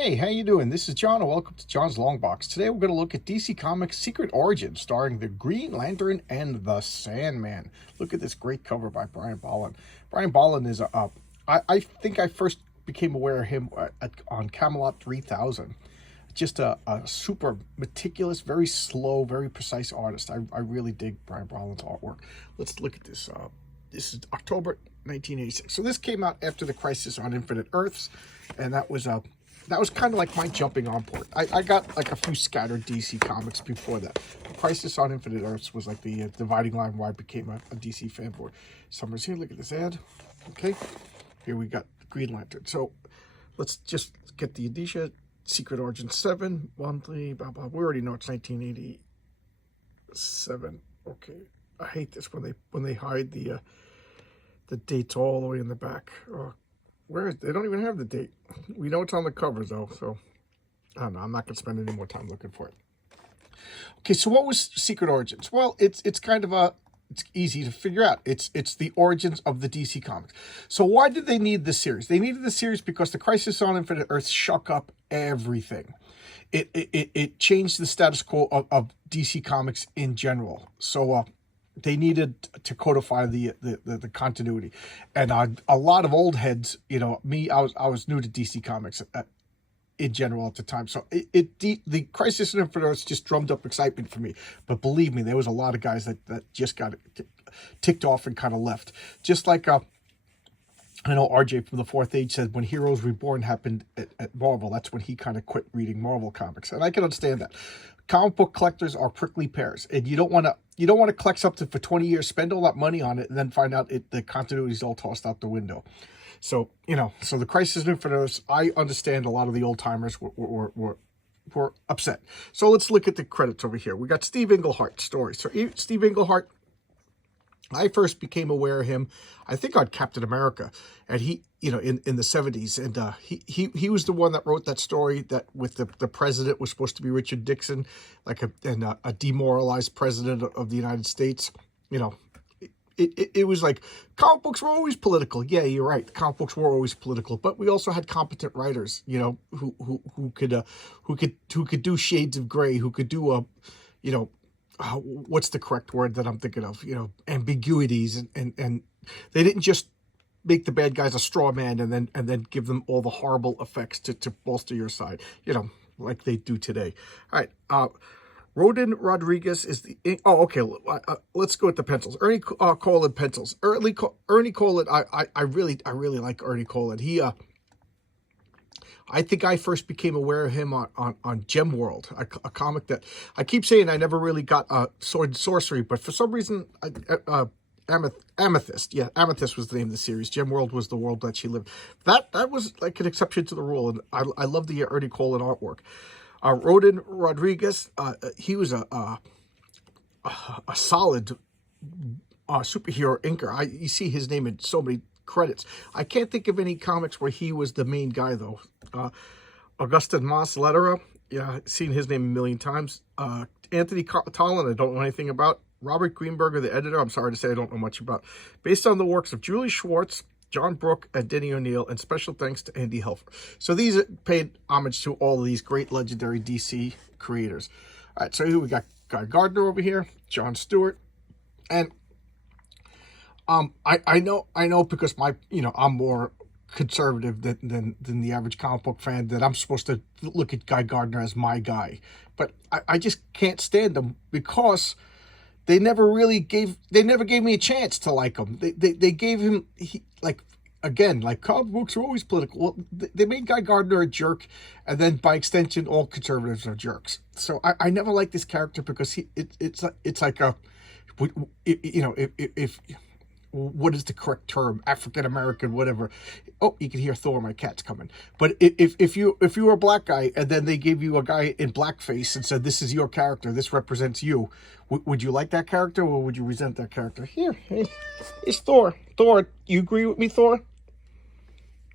Hey, how you doing? This is John, and welcome to John's Long Box. Today we're going to look at DC Comics' Secret Origin, starring the Green Lantern and the Sandman. Look at this great cover by Brian Bolland. Brian Bolland is I think I first became aware of him on Camelot 3000. Just a super meticulous, very slow, very precise artist. I really dig Brian Bolland's artwork. Let's look at this. This is October 1986. So this came out after the Crisis on Infinite Earths, and that was kind of like my jumping on port. I got like a few scattered DC comics before that. Crisis on Infinite Earths was like the dividing line where I became a DC fan for. Summer's here. Look at this ad. Okay, here we got Green Lantern. So let's just get the indicia. Secret Origin 7 monthly. Blah blah. We already know it's 1987. Okay, I hate this when they hide the dates all the way in the back. Where they don't even have the date. We know it's on the covers though, so I don't know. I'm not gonna spend any more time looking for it. Okay, so what was Secret Origins? Well, it's kind of it's easy to figure out. It's the origins of the DC Comics. So why did they need this series? They needed the series because the Crisis on Infinite Earths shook up everything. It changed the status quo of DC Comics in general. So they needed to codify the continuity, and a lot of old heads, you know, me, I was new to DC Comics in general at the time, so the Crisis on Infinite Earths just drummed up excitement for me. But believe me, there was a lot of guys that just got ticked off and kind of left. Just like I know RJ from the Fourth Age said when Heroes Reborn happened at Marvel, that's when he kind of quit reading Marvel comics, and I can understand that. Comic book collectors are prickly pears, and you don't want to collect something for 20 years, spend all that money on it, and then find out the continuity is all tossed out the window. So, you know, so the Crisis on Infinite Earths, I understand a lot of the old timers were upset. So let's look at the credits over here. We got Steve Englehart story. So Steve Englehart, I first became aware of him, I think, on Captain America, and he, you know, in the 70s, and he was the one that wrote that story that with the president was supposed to be Richard Nixon, like a demoralized president of the United States. You know, it was like comic books were always political. Yeah, you're right. Comic books were always political, but we also had competent writers, you know, who could do shades of gray, who could do you know. What's the correct word that I'm thinking of? You know, ambiguities, and they didn't just make the bad guys a straw man and then give them all the horrible effects to bolster your side, you know, like they do today. All right, Rodin Rodriguez is the okay. Let's go with the pencils. Ernie Colin pencils. Ernie Colin. I really like Ernie Colin. He I think I first became aware of him on Gem World, a comic that I keep saying I never really got Sword and Sorcery, but for some reason, Amethyst. Yeah, Amethyst was the name of the series. Gem World was the world that she lived. That was like an exception to the rule, and I love the Ernie Colin artwork. Rodin Rodriguez, he was a solid superhero inker. You see his name in so many credits. I can't think of any comics where he was the main guy though. Augustin Mas Lettera, yeah, seen his name a million times. Anthony Tollin, I don't know anything about. Robert Greenberger, the editor, I'm sorry to say I don't know much about. Based on the works of Julie Schwartz, John Brooke, and Denny O'Neil, and special thanks to Andy Helfer. So these paid homage to all of these great legendary DC creators. All right, so here we got Guy Gardner over here, John Stewart, and I know because I'm more conservative than the average comic book fan, that I'm supposed to look at Guy Gardner as my guy, but I just can't stand him because they never gave me a chance to like him. They gave him like comic books are always political. Well, they made Guy Gardner a jerk, and then by extension all conservatives are jerks. So I never liked this character because it's like a, you know, if what is the correct term? African American, whatever. Oh, you can hear Thor, my cat's coming. But if you were a black guy and then they gave you a guy in blackface and said, this is your character, this represents you, would you like that character or would you resent that character? Here, it's Thor. Thor, you agree with me, Thor?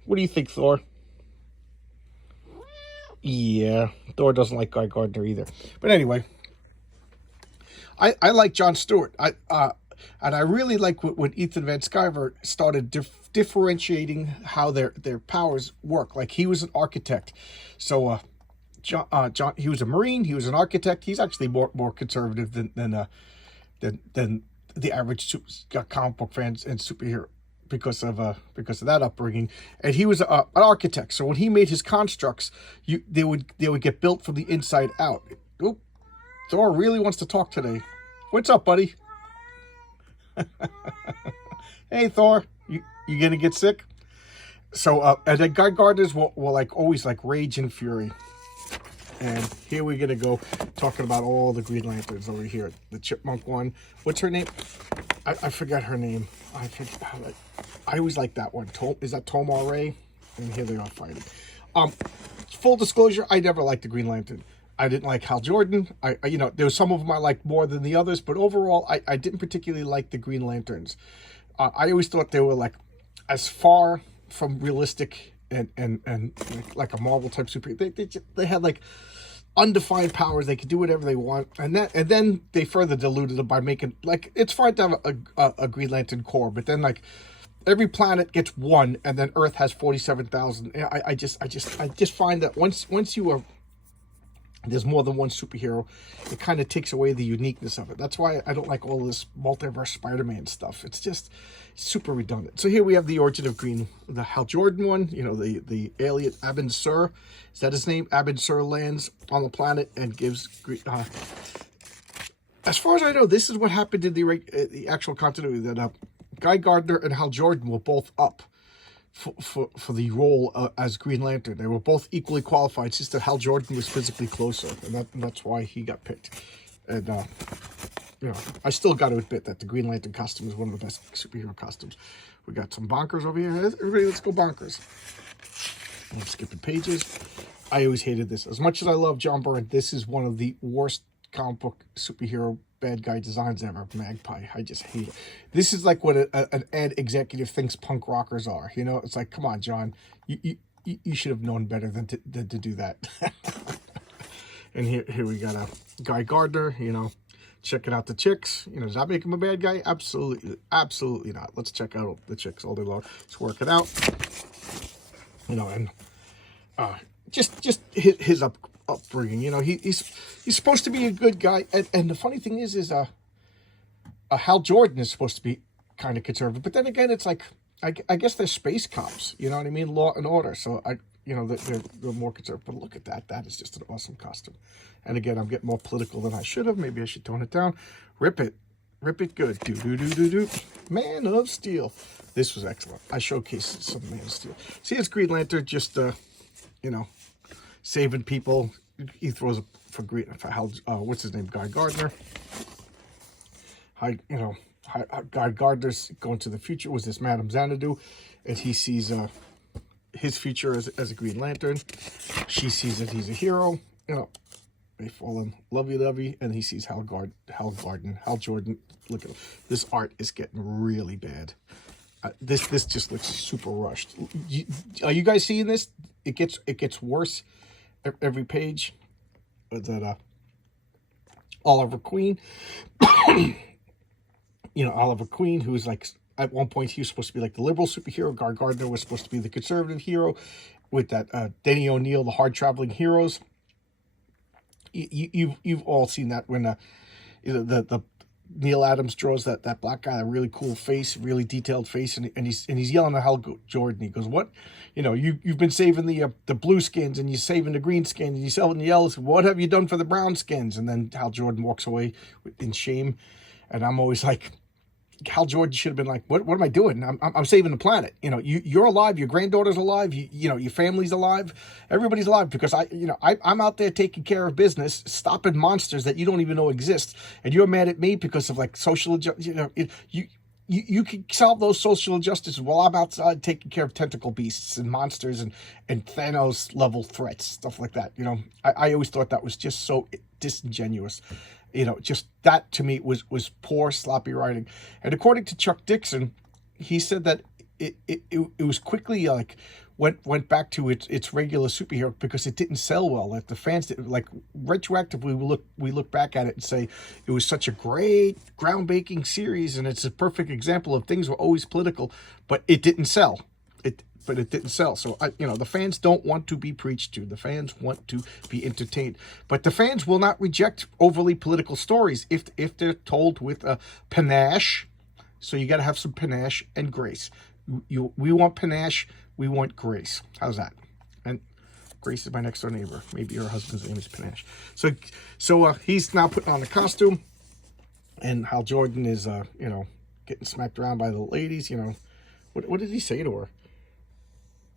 What do you think, Thor? Yeah, Thor doesn't like Guy Gardner either. But anyway, I like John Stewart. and I really like when Ethan Van Sciver started differentiating how their powers work. Like he was an architect, so John, he was a Marine, he was an architect. He's actually more conservative than the average comic book fans and superhero because of that upbringing. And he was an architect, so when he made his constructs, they would get built from the inside out. Oop, Thor really wants to talk today. What's up, buddy? Hey, Thor, you gonna get sick? So and then Guy Gardner's will like always like rage and fury. And here we're gonna go talking about all the Green Lanterns over here. The Chipmunk one. What's her name? I forgot her name. I always like that one. Is that Tomar Ray? And here they are fighting. Full disclosure, I never liked the Green Lantern. I didn't like Hal Jordan. There was some of them I liked more than the others, but overall, I didn't particularly like the Green Lanterns. I always thought they were like as far from realistic and like a Marvel type superhero. They had like undefined powers. They could do whatever they want, and then they further diluted them by making like it's fine to have a Green Lantern Corps, but then like every planet gets one, and then Earth has 47,000. I just find that once you are there's more than one superhero, it kind of takes away the uniqueness of it. That's why I don't like all this multiverse Spider-Man stuff. It's just super redundant. So here we have the origin of Green, the Hal Jordan one, the alien Abin Sur. Is that his name? Abin Sur lands on the planet and gives... as far as I know, this is what happened in the actual continuity, that Guy Gardner and Hal Jordan were both up for the role as Green Lantern. They were both equally qualified. It's just that Hal Jordan was physically closer, and that's why he got picked. And I still got to admit that the Green Lantern costume is one of the best superhero costumes. We got some bonkers over here. Everybody, let's go bonkers. I'm skipping pages. I always hated this. As much as I love John Byrne, this is one of the worst comic book superhero bad guy designs ever. Magpie. I just hate it. This is like what an ad executive thinks punk rockers are. It's like, come on, John. You should have known better than to do that. And here we got a Guy Gardner, checking out the chicks. Does that make him a bad guy? Absolutely not. Let's check out the chicks all day long. Let's work it out. And just his upbringing. He's supposed to be a good guy, and the funny thing is Hal Jordan is supposed to be kind of conservative, but then again, it's like I guess they're space cops. You know what I mean? Law and order. So they're more conservative. But look at that. That is just an awesome costume. And again, I'm getting more political than I should have. Maybe I should tone it down. Rip it good. Do. Man of Steel. This was excellent. I showcased some Man of Steel. See, it's Green Lantern just saving people. He throws a for Hal. What's his name? Guy Gardner. Guy Gardner's going to the future. Was this Madame Xanadu, and he sees his future as a Green Lantern. She sees that he's a hero. They fall in lovey-dovey, and he sees Hal Jordan. Look at him. This art is getting really bad. This just looks super rushed. Are you guys seeing this? It gets worse every page. With that Oliver Queen. Oliver Queen, who's like, at one point he was supposed to be like the liberal superhero. Guy Gardner was supposed to be the conservative hero. With that Denny O'Neil, the hard traveling heroes. You've all seen that when the Neil Adams draws that black guy, a really cool face, really detailed face, and he's yelling at Hal Jordan. He goes, "What? You've been saving the blue skins, and you're saving the green skins, and you're selling the yellows. What have you done for the brown skins?" And then Hal Jordan walks away in shame, and I'm always like, Hal Jordan should have been like, what am I doing? I'm saving the planet. You're alive. Your granddaughter's alive. Your family's alive. Everybody's alive because I'm out there taking care of business, stopping monsters that you don't even know exist. And you're mad at me because of like social, you can solve those social injustices while I'm outside taking care of tentacle beasts and monsters and Thanos level threats, stuff like that. I always thought that was just so disingenuous. Just that to me was poor, sloppy writing. And according to Chuck Dixon, he said that it was quickly like went back to its regular superhero because it didn't sell well. Like the fans didn't like. Retroactively, we look back at it and say it was such a great groundbreaking series, and it's a perfect example of things were always political, but it didn't sell. But it didn't sell. So the fans don't want to be preached to. The fans want to be entertained. But the fans will not reject overly political stories if they're told with a panache. So you got to have some panache and grace. We want panache. We want grace. How's that? And Grace is my next door neighbor. Maybe her husband's name is Panache. So he's now putting on the costume, and Hal Jordan is getting smacked around by the ladies. What did he say to her?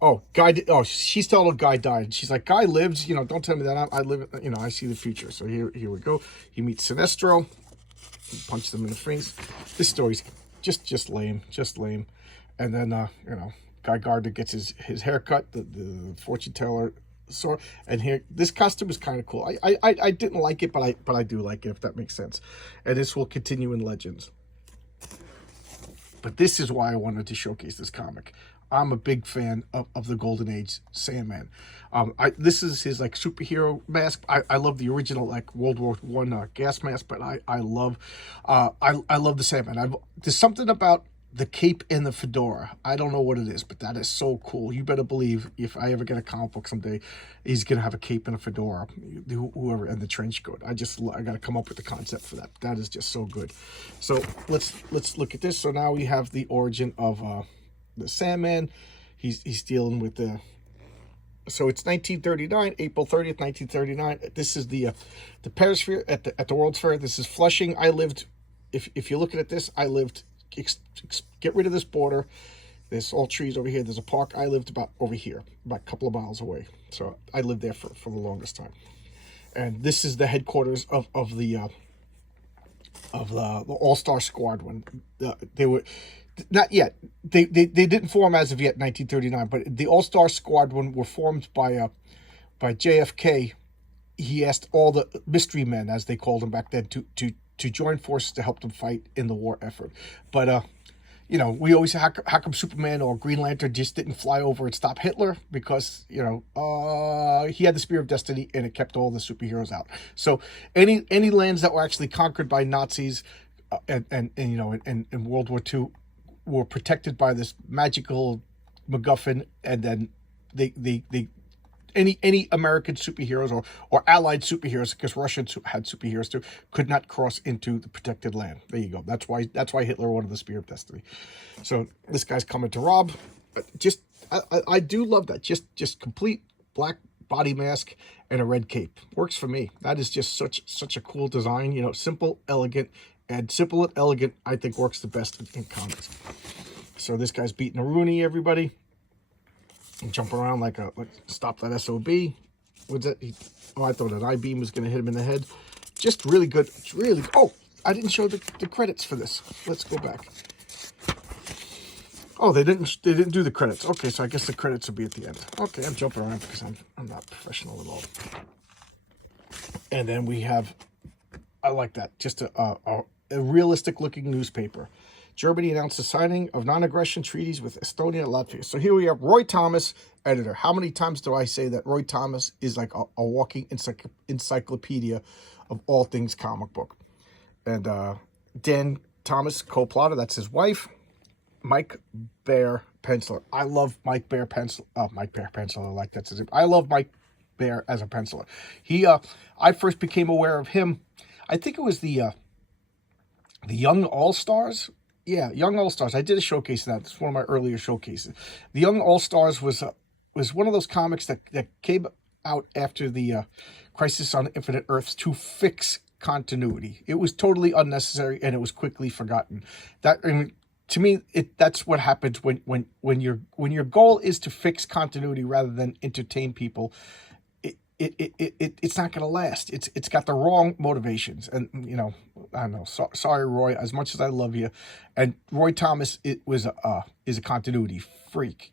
Oh, Guy. Oh, she's telling him Guy died. She's like, Guy lives. Don't tell me that. I live. I see the future. So here we go. He meets Sinestro. He punched him in the face. This story's just lame. Just lame. And then Guy Gardner gets his haircut. The fortune teller sword. And here, this costume is kind of cool. I didn't like it, but I do like it, if that makes sense. And this will continue in Legends. But this is why I wanted to showcase this comic. I'm a big fan of the Golden Age Sandman. This is his superhero mask. I love the original World War I gas mask, but I love the Sandman. There's something about the cape and the fedora. I don't know what it is, but that is so cool. You better believe if I ever get a comic book someday, he's gonna have a cape and a fedora, whoever, and the trench coat. I gotta come up with the concept for that. That is just so good. So let's look at this. So now we have the origin of the Sandman. He's dealing with the. So it's 1939, April 30th, 1939. This is the Perisphere at the World's Fair. This is Flushing. I lived. If you're looking at this, I lived. Get rid of this border. There's all trees over here. There's a park. I lived about over here, about a couple of miles away. So I lived there for the longest time. And this is the headquarters of the All-Star Squadron. They were. Not yet. They didn't form as of yet, 1939. But the All-Star Squadron were formed by JFK. He asked all the mystery men, as they called them back then, to join forces to help them fight in the war effort. But we always say, how come Superman or Green Lantern just didn't fly over and stop Hitler? Because he had the Spear of Destiny and it kept all the superheroes out. So any lands that were actually conquered by Nazis and in World War II were protected by this magical MacGuffin, and then they any American superheroes or allied superheroes, because Russians had superheroes too, could not cross into the protected land. There you go. That's why Hitler wanted the Spear of Destiny. So this guy's coming to rob. I do love that. Just complete black body mask and a red cape works for me. That is just such a cool design. Simple, elegant. And simple and elegant, I think, works the best in comics. So this guy's beating a Rooney, everybody. And jumping around like stop that SOB. What's that? I thought an I-beam was going to hit him in the head. Just really good. It's really. Oh, I didn't show the credits for this. Let's go back. Oh, they didn't do the credits. Okay, so I guess the credits will be at the end. Okay, I'm jumping around because I'm not professional at all. And then we have. I like that. Just a realistic-looking newspaper. Germany announced the signing of non-aggression treaties with Estonia and Latvia. So here we have Roy Thomas, editor. How many times do I say that Roy Thomas is like a walking encyclopedia of all things comic book? And Dan Thomas, co-plotter, that's his wife. Mike Baer, penciler. I love Mike Baer, pencil. Mike Baer, penciler. Like that's his name. I love Mike Baer as a penciler. I first became aware of him. I think it was the Young All-Stars. Yeah, Young All-Stars. I did a showcase of that. It's one of my earlier showcases. The Young All-Stars was one of those comics that came out after the Crisis on Infinite Earths to fix continuity. It was totally unnecessary and it was quickly forgotten. To me, that's what happens when your goal is to fix continuity rather than entertain people. It's not going to last. It's got the wrong motivations, and I don't know. Sorry, Roy. As much as I love you, and Roy Thomas is a continuity freak.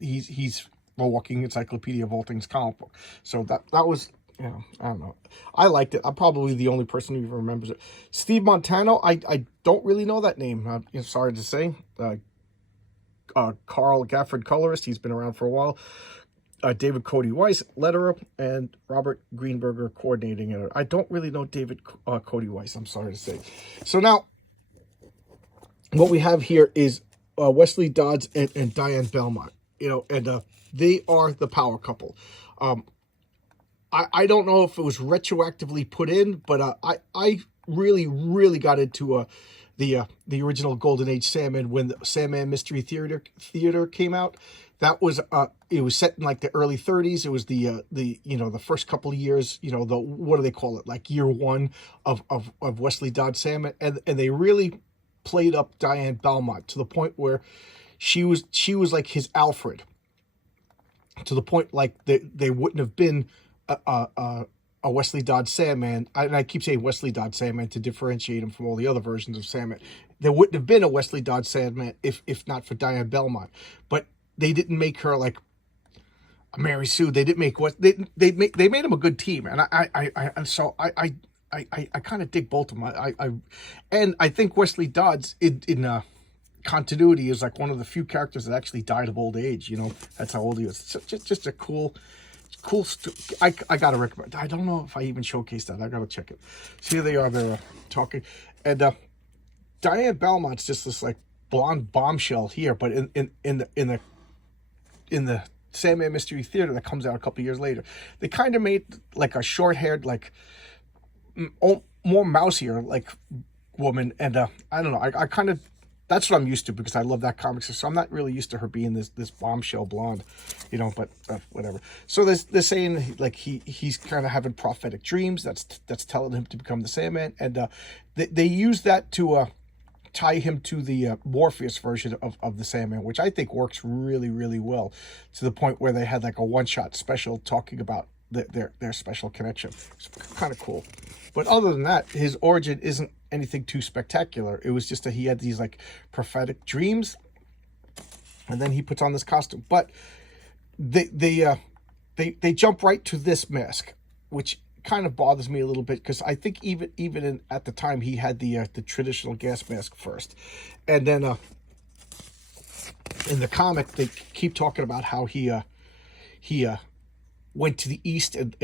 He's a walking encyclopedia of all things comic book. So that was I don't know. I liked it. I'm probably the only person who even remembers it. Steve Montano. I don't really know that name. Sorry to say. Carl Gafford, colorist. He's been around for a while. David Cody Weiss, letterer, and Robert Greenberger, coordinating it. I don't really know David Cody Weiss, I'm sorry to say. So now, what we have here is Wesley Dodds and Diane Belmont, and they are the power couple. I don't know if it was retroactively put in, but I really got into the original Golden Age Sandman when the Sandman Mystery Theater came out. That was it was set in like the early 30s. It was the first couple of years, the what do they call it, like year one of Wesley Dodds Sandman, and they really played up Diane Belmont to the point where she was like his Alfred, to the point like they wouldn't have been a Wesley Dodds Sandman, and I keep saying Wesley Dodds Sandman to differentiate him from all the other versions of Sandman. There wouldn't have been a Wesley Dodds Sandman if not for Diane Belmont. But they didn't make her like Mary Sue. They didn't make what they made him a good team, and I kind of dig both of them. I think Wesley Dodds in continuity is like one of the few characters that actually died of old age. That's how old he was. Just a cool. I gotta recommend. I don't know if I even showcased that. I gotta check it. So here they are. They're talking, and Diane Belmont's just this like blonde bombshell here, but in the Sandman Mystery Theater that comes out a couple years later, they kind of made like a short-haired, like more mousier like woman, and I don't know. I kind of. That's what I'm used to because I love that comic. So I'm not really used to her being this bombshell blonde, but whatever. So they're saying like he's kind of having prophetic dreams. That's telling him to become the Sandman. And they use that to tie him to the Morpheus version of the Sandman, which I think works really, really well, to the point where they had like a one-shot special talking about their special connection. It's kind of cool. But other than that, his origin isn't anything too spectacular. It was just that he had these like prophetic dreams, and then he puts on this costume. But they jump right to this mask, which kind of bothers me a little bit, because I think even at the time he had the traditional gas mask first, and then in the comic they keep talking about how he went to the East and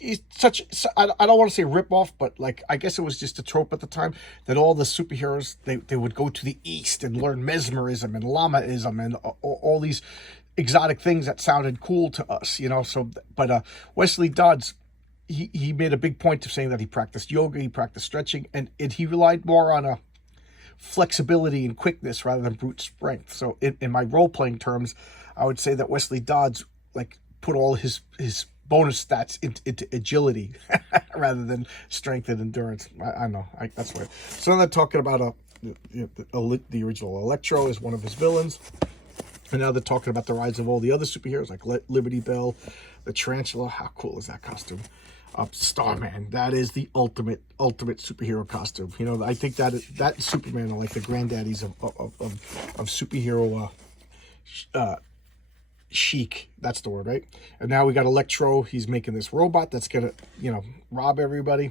it's such, I don't want to say rip off, but like I guess it was just a trope at the time that all the superheroes they would go to the East and learn mesmerism and Lamaism and all these exotic things that sounded cool to us, So, but Wesley Dodds, he made a big point of saying that he practiced yoga, he practiced stretching, and he relied more on flexibility and quickness rather than brute strength. So, in my role playing terms, I would say that Wesley Dodds like put all his bonus stats into agility rather than strength and endurance. I know. That's why. So now they're talking about the original Electro is one of his villains. And now they're talking about the rise of all the other superheroes like Liberty Bell, the Tarantula. How cool is that costume? Starman. That is the ultimate superhero costume. I think that Superman are like the granddaddies of superhero chic. That's the word, right? And now we got Electro. He's making this robot that's gonna rob everybody.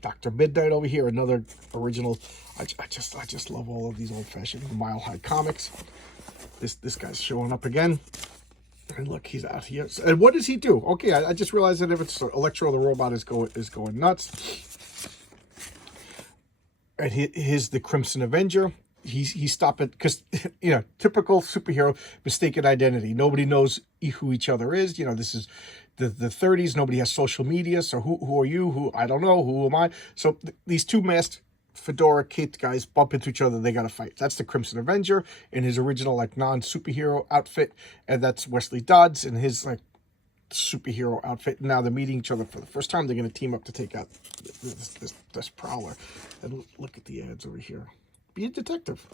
Dr. Midnight over here, another original. I just love all of these old-fashioned Mile High comics. This guy's showing up again, and look, he's out here. And what does he do? Okay, I just realized that if it's Electro, the robot is going nuts. And here's the Crimson Avenger. He's stopping because typical superhero mistaken identity. Nobody knows who each other is. This is the 30s. Nobody has social media. So who are you? Who, I don't know. Who am I? So these two masked fedora caped guys bump into each other. They got to fight. That's the Crimson Avenger in his original like non-superhero outfit, and that's Wesley Dodds in his like superhero outfit. Now they're meeting each other for the first time. They're going to team up to take out this prowler. And look at the ads over here. Be a detective.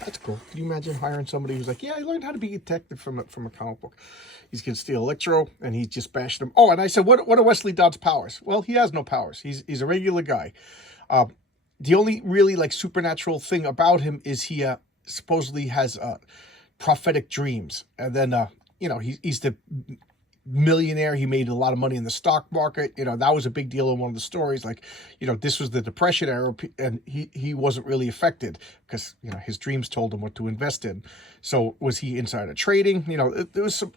That's cool. Can you imagine hiring somebody who's like, yeah, I learned how to be a detective from a comic book. He's going to steal Electro, and he's just bashing him. Oh, and I said, what are Wesley Dodds' powers? Well, he has no powers. He's a regular guy. The only really like supernatural thing about him is he supposedly has prophetic dreams, and then he's the millionaire. He made a lot of money in the stock market. You know, that was a big deal in one of the stories. Like, you know, this was the Depression era, and he wasn't really affected because, you know, his dreams told him what to invest in. So was he insider trading? You know, there was some.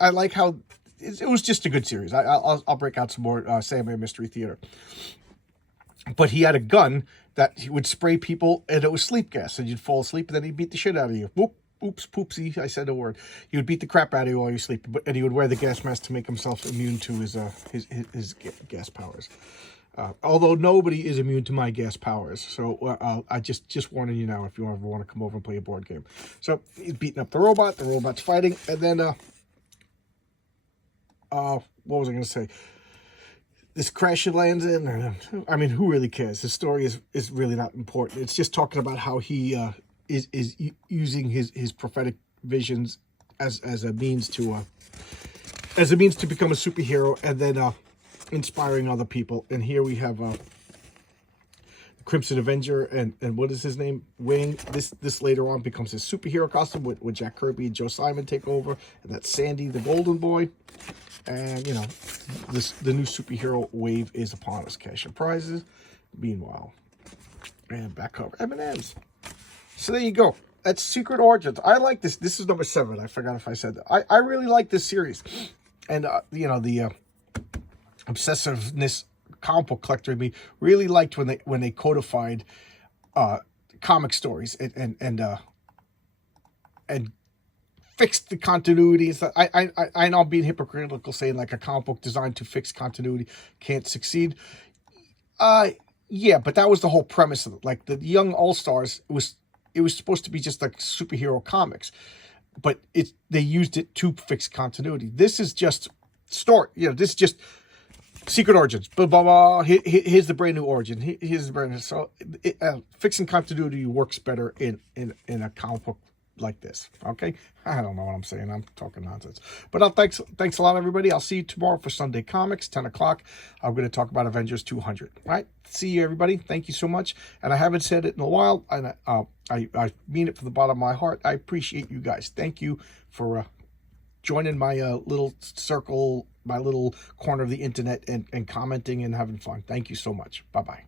I like how it was just a good series. I'll break out some more Sandman Mystery Theater. But he had a gun that he would spray people, and it was sleep gas, and you'd fall asleep, and then he'd beat the shit out of you. Whoop. Oops, poopsie, I said a word. He would beat the crap out of you while you sleep, and he would wear the gas mask to make himself immune to his gas powers. Although nobody is immune to my gas powers, so I just warning you now if you ever want to come over and play a board game. So he's beating up the robot's fighting, and then what was I going to say? This crash and lands in. I mean, who really cares? The story is really not important. It's just talking about how he is using his prophetic visions as a means to become a superhero, and then inspiring other people. And here we have Crimson Avenger and what is his name? Wing. This later on becomes his superhero costume with Jack Kirby and Joe Simon take over, and that's Sandy the Golden Boy. And you know, the new superhero wave is upon us. Cash and prizes. Meanwhile, and back cover M&M's. So there you go. That's Secret Origins. I like this. This is number 7. I forgot if I said that. I really like this series. And, you know, the obsessiveness comic book collector in me really liked when they codified comic stories and fixed the continuity. It's like, I know I'm being hypocritical saying like a comic book designed to fix continuity can't succeed. Yeah, but that was the whole premise of it. Like the Young All-Stars, it was supposed to be just like superhero comics, but they used it to fix continuity. This is just story. You know, this is just Secret Origins. Blah, blah, blah. Here's the brand new origin. Here's the brand new. So fixing continuity works better in a comic book like this. Okay, I don't know what I'm saying. I'm talking nonsense. But thanks a lot, everybody. I'll see you tomorrow for Sunday Comics, 10 o'clock. I'm going to talk about Avengers 200. All right, see you, everybody. Thank you so much. And I haven't said it in a while, and I mean it from the bottom of my heart. I appreciate you guys. Thank you for joining my little circle, my little corner of the internet, and commenting and having fun. Thank you so much. Bye-bye.